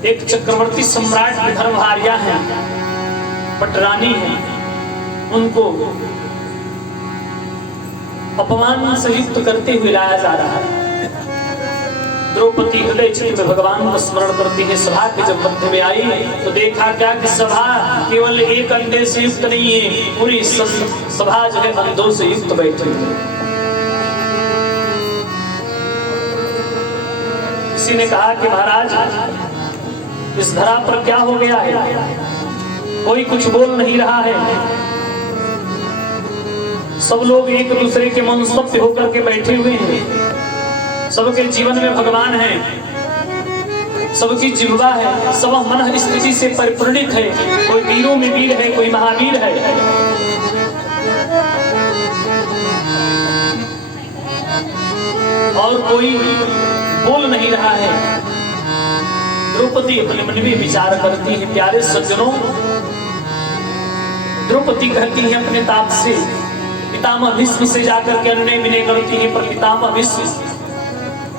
एक चक्रवर्ती सम्राट की धर्मभार्या है, पटरानी है, उनको अपमान से युक्त करते हुए लाया जा रहा है। द्रौपदी हृदय चित्त में भगवान को स्मरण करती है। सभा के जब मध्य में आई तो देखा क्या कि सभा केवल एक अंधे से युक्त नहीं है, पूरी सभा जो है अंधों से युक्त बैठी है। किसी ने कहा कि महाराज इस धरा पर क्या हो गया है, कोई कुछ बोल नहीं रहा है, सब लोग एक दूसरे के मनस्तब्ध होकर के बैठे हुए हैं, सबके जीवन में भगवान है, सबकी जिह्वा है, सब मन स्थिति से परिपूर्णित है, कोई वीरों में वीर है, कोई महावीर है। और कोई बोल नहीं रहा है। द्रौपदी अपने मन में विचार करती है, प्यारे सज्जनों, द्रौपदी कहती है अपने ताप से, पितामह भीष्म से जाकर के अनुनय विनय करती है, पर पितामह भीष्म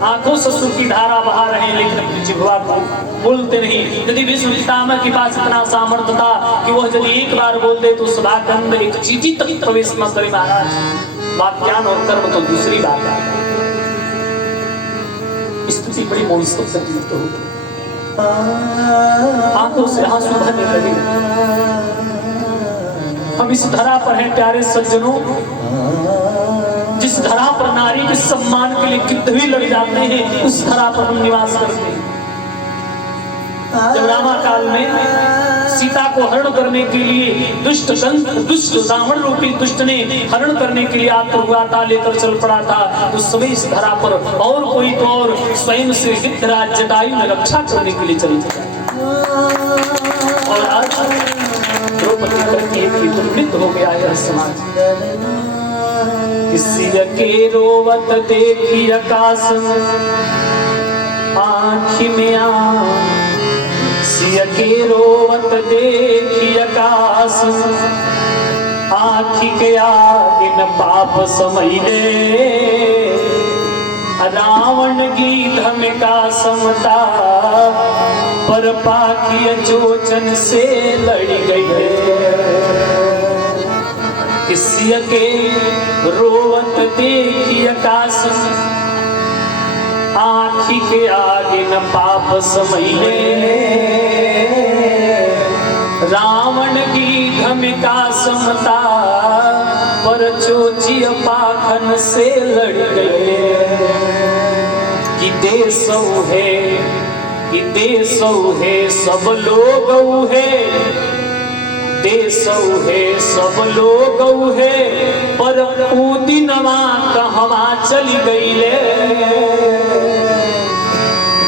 आंखों से अश्रु की धारा बहा रहे हैं, लेकिन अपनी जिह्वा को बोलते नहीं। यदि भीष्म पितामह के पास इतना सामर्थ्य था कि वह यदि एक बार बोल दे तो सभा के अंदर एक चींटी तक प्रवेश न करे महाराज, वाक्यान और कर्म तो दूसरी बात है। स्थिति बड़ी मौसम से युक्त हो, आंखों से आंसू बहने लगे। हम इस धरा पर हैं प्यारे सज्जनों, जिस धरा पर नारी के सम्मान के लिए कितने भी लड़ जाते हैं, उस धरा पर हम निवास करते हैं। जब रामा काल में सीता को हरण करने के लिए दुष्ट रावण रूपी दुष्ट ने हरण करने के लिए आतुर हुआ था, लेकर चल पड़ा था, उस समय इस धरा पर और कोई तो और स्वयं से गिद्धराज जटायु में रक्षा करने के लिए चली गई। और आज द्रौपदी करके वितुलित हो गया है समाज। किसी के रोवत देखी आकाश आँखी में सिया के रोवत देखी आकाश आँखी के आगे न पाप समझे, रावण गीत हमें का समता पर पाखी चोचन से लड़ गई है। किसी के रोवत देखी आकाश आँखी के आगे न पाप समझे, रावण की धमिका समता पर चोची पाखन से लड़ गए। कि देशौ है सब लोग है, देशौ है सब लोग है, पर ऊ दिनवा कहवा चली गईले।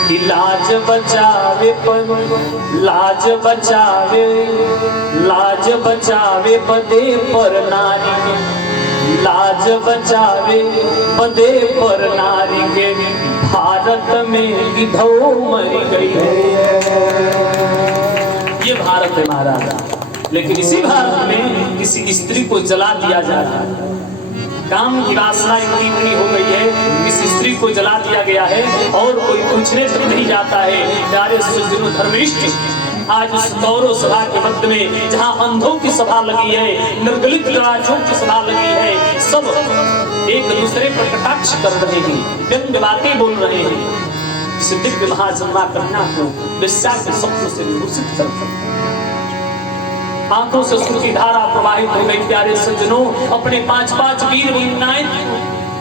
कि लाज बचावे पदे पर नारी के, लाज बचावे पदे पर नारी के, भारत में विधवा मर गई है। ये भारत है महाराज, लेकिन इसी भारत में किसी स्त्री को जला दिया जा रहा है। काम की वासना इतनी हो गई है, किसी स्त्री को जला दिया गया है और कोई पूछने तक नहीं जाता है। प्यारे सज्जनों धर्मिष्ठ, आज उस गौरव सभा के मध्य में जहाँ अंधों की सभा लगी है, निर्दलित राज्यों की सभा लगी है, सब एक दूसरे पर कटाक्ष कर रहे हैं, व्यंग्य बातें बोल रहे हैं। इस दिव्य महाजन्मा कन्या को विश्वा के स्वप्न से विभूषित कर आंखों से उसकी धारा प्रवाहित हो गई। प्यारे सज्जनों, अपने 5-5 वीर वीराएं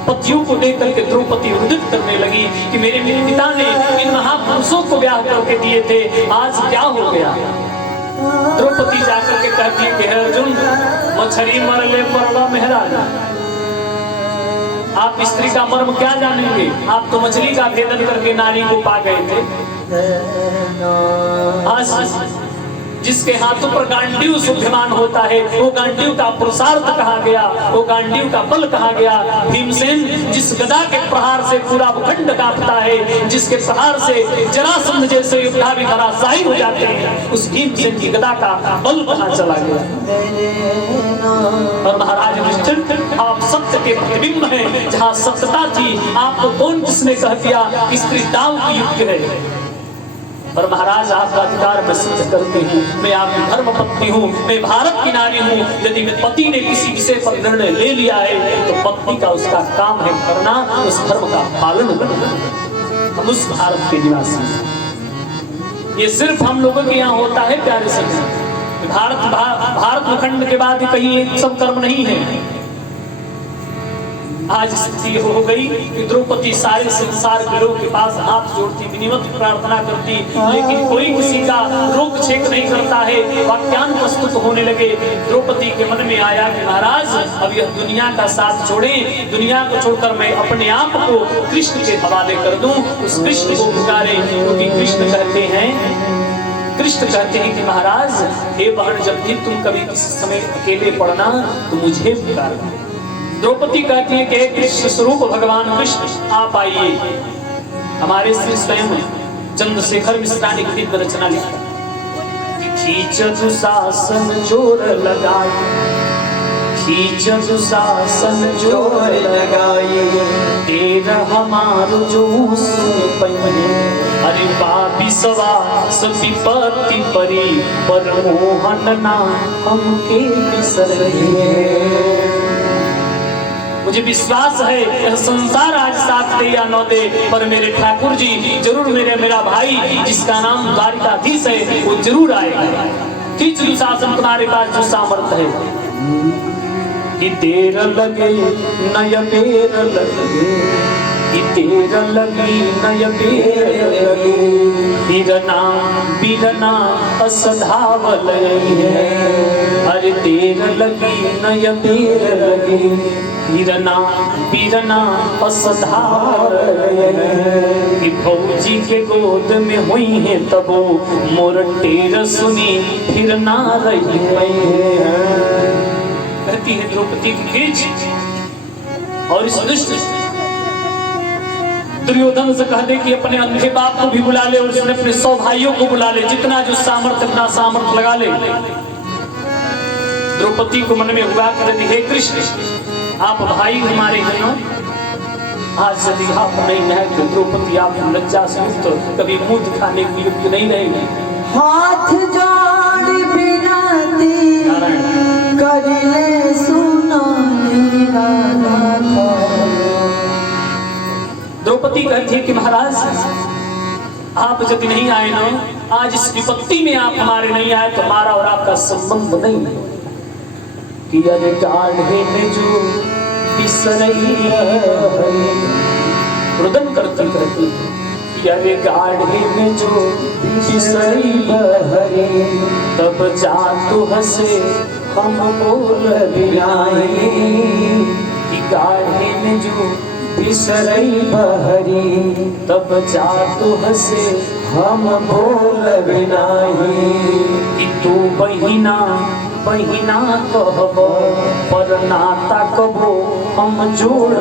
पतियों को देख करके द्रौपदी उदित करने लगी कि मेरे पिता ने इन महापुरुषों को ब्याह करके दिए थे, आज क्या हो गया। द्रौपदी जाकर के कहती कि अर्जुन, मछली मरले परवा मेहरा, आप स्त्री का मर्म क्या जानेंगे, आप तो मछली का भेदन करके नारी को पा गए थे। आज जिसके हाथों पर गांडीव शुद्धमान होता है, वो गांडीव का पुरुषार्थ कहा गया, वो गांडीव का बल कहा गया। भीमसेन जिस गदा के प्रहार से पूरा भूखंड कांपता है, जिसके प्रहार से जरासंध जैसे योद्धा भी धराशायी हो जाते हैं, उस भीमसेन की गदा का बल कहाँ चला गया। और महाराज युधिष्ठिर, आप सत्य के प्रतिबिंब हैं, जहाँ सत्यता थी आपको कौन किसने कह दिया स्त्री दाव की युक्त है। पर महाराज आपका अधिकार मैं सिद्ध करती हूँ, मैं आपकी धर्म पत्नी हूँ, मैं भारत की नारी हूँ। यदि पति ने किसी विषय पर निर्णय ले लिया है तो पत्नी का उसका काम है करना, उस धर्म का पालन करना। हम उस भारत के निवासी हैं। ये सिर्फ हम लोगों के यहाँ होता है प्यारे सज्जन। भारत भूखंड के बाद कहीं एक सब कर्म नहीं है। आज स्थिति हो गई कि द्रौपदी सारे संसार के लोग के पास हाथ जोड़ती, विनम्र प्रार्थना करती, लेकिन कोई किसी का रोक छेक नहीं करता है। वाक्यान प्रस्तुत होने लगे। द्रौपदी के मन में आया कि महाराज अब यह दुनिया का साथ छोड़े, दुनिया को छोड़कर मैं अपने आप को कृष्ण के हवाले कर दूं, उस कृष्ण को पुकारे। क्योंकि कृष्ण कहते हैं कि महाराज हे बहन, जब भी तुम कभी किसी समय अकेले पड़ना तो मुझे पुकारना। द्रौपदी कहती है कि कृष्ण स्वरूप भगवान कृष्ण आप आइए। हमारे श्री स्वयं चंद्रशेखर मिश्रा ने दिव्य रचना लिखा कि खींचत शासन जोर लगाए, खींचत शासन जोर लगाए, तेरा हमारो जो सुन पइए। अरे पापी सवा सविपत्ति परी, पर मोहन ना हमके बिसरिए। मुझे विश्वास है यह संसार आज साथ दे या न दे, पर मेरे ठाकुर जी जरूर मेरा भाई जिसका नाम द्वारिकाधीश है वो जरूर आएगा। खींच शासन तुम्हारे पास जो सामर्थ्य है। कि देर लगे नय बेर लगे, कि देर लगी नय बेर लगे, बीरना असधावल है। अरे देर लगी नय बेर लगे, बीरना असधार कि भौजी के गोद में हुई है तबो मोर टेर सुनी फिर ना रही है। कहती है द्रौपदी की खींच। और इस दुष्ट दुर्योधन से कह दे कि अपने अंधे बाप को भी बुला ले और उसने अपने 100 भाइयों को बुला ले, जितना जो सामर्थ्य अपना सामर्थ्य लगा ले। द्रौपदी को मन में हुआ कि हे कृष्ण आप भाई हमारे हैं, आज यदि आप नहीं है तो द्रौपदी आप लज्जा से मुक्त कभी मुंह दिखाने के योग्य नहीं रहेगी। हाथ जोड़ बिनती करिले सुनाने वाला। द्रौपदी कहती है कि महाराज आप यदि नहीं आए ना, आज इस विपत्ति में आप हमारे नहीं आए तो हमारा और आपका संबंध नहीं है। कि अरे डाढ़े में जो रुदन करती करती कि अरे गाढ़े में जो बिसरी बहरी, तब जा तू हंसे हम बोल बिनाई। कि गाढ़े में जो बिसरी बहरी, तब जा तू हंसे हम बोल बिनाई। कि तू बहिना बहिना कहबो, पर नाता कबो हम जोड़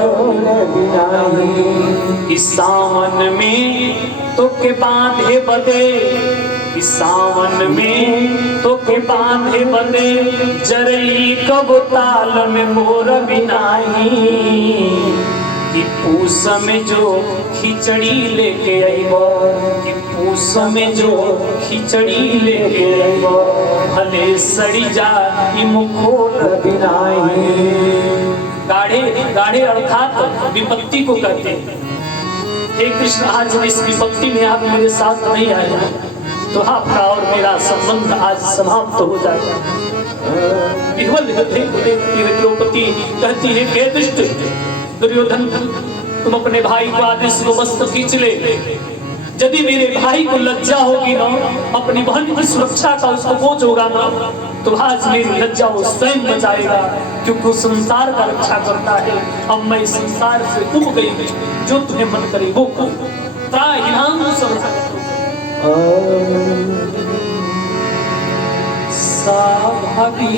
बिनाई। इस सावन में तो के बांधे बदे, इस सावन में तो के बांधे बदे, जरई कब ताल में मोर बिनाई। कि पूस में जो खिचड़ी लेके आइबो, कि पूस में जो खिचड़ी लेके आइबो, भले सड़ी जा मुखोर बिनाई। गाढ़े गाढ़े अर्थात विपत्ति को कहते हैं। हे कृष्ण आज इस विपत्ति में आप मेरे साथ नहीं आए तो आपका और मेरा संबंध आज समाप्त हो जाएगा। द्रौपदी कहती है हे दुष्ट दुर्योधन, तुम अपने भाई को आदेश को मस्त खींच ले। यदि मेरे भाई को लज्जा होगी ना, अपनी बहन की सुरक्षा का उसको बोझ होगा ना, तो आज मेरी लज्जा वो स्वयं बचाएगा, क्योंकि वो संसार का रक्षा करता है। अब मैं संसार से उब गई, जो तुम्हें मन करे वो कर। साभाबी